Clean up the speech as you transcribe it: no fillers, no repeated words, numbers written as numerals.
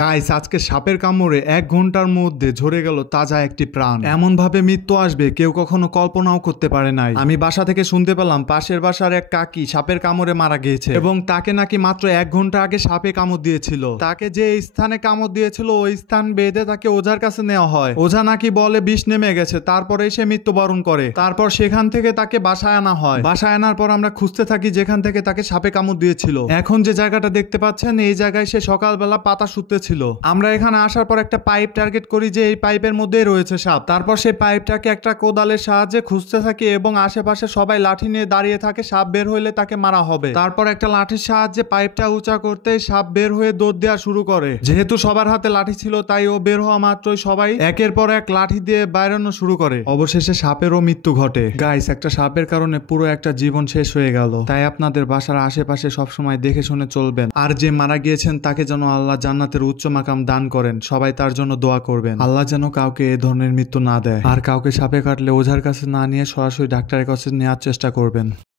Guys, আজকে সাপের কামড়ে 1 ঘন্টার মধ্যে ঝরে গেল তাজা একটি প্রাণ। এমন ভাবে মৃত্যু আসবে কেউ কখনো কল্পনাও করতে পারে নাই। আমি বাসা থেকে শুনতে পেলাম পাশের বাসার এক কাকি সাপের কামড়ে মারা গিয়েছে এবং তাকে নাকি মাত্র 1 ঘন্টা আগে সাপে কামড় দিয়েছিল। তাকে যে স্থানে কামড় দিয়েছিল ওই স্থান বেঁধে তাকে ওঝার কাছে নেওয়া হয়। ওঝা নাকি বলে বিষ নেমে গেছে, তারপরে সে মৃত্যুবরণ করে। তারপর সেখান থেকে তাকে বাসায় আনা হয়। বাসায় আনার পর আমরা খুঁজতে থাকি যেখান থেকে তাকে সাপে কামড় দিয়েছিল। এখন যে জায়গাটা দেখতে পাচ্ছেন এই জায়গায় সে সকালবেলা পাতা শুতে ছিল। আমরা এখানে আসার পর একটা পাইপ টার্গেট করি যে এই পাইপের মধ্যেই রয়েছে সাপ। তারপর সেই পাইপটাকে একটা কোদালের সাহায্যে খুঁজতে থাকি এবং আশেপাশে সবাই লাঠি নিয়ে দাঁড়িয়ে থাকে সাপ বের হইলে তাকে মারা হবে। তারপর একটা লাঠির সাহায্যে পাইপটা উঁচা করতেই সাপ বের হয়ে দৌড় দেওয়া শুরু করে। যেহেতু সবার হাতে লাঠি ছিল তাই ও বের হওয়া মাত্রই সবাই একের পর এক লাঠি দিয়ে বাইরানো শুরু করে। অবশেষে সাপেরও মৃত্যু ঘটে। গাইস, একটা সাপের কারণে পুরো একটা জীবন শেষ হয়ে গেল। তাই আপনাদের বাসার আশেপাশে সবসময় দেখে শুনে চলবেন। আর যে মারা গিয়েছেন তাকে যেন আল্লাহ জান্নাতের উচ্চ মাকাম দান করেন। সবাই তার জন্য দোয়া করবেন আল্লাহ যেন কাউকে এ ধরনের মৃত্যু না দেয়। আর কাউকে সাপে কাটলে ওঝার কাছে না নিয়ে সরাসরি ডাক্তারের কাছে নেওয়ার চেষ্টা করবেন।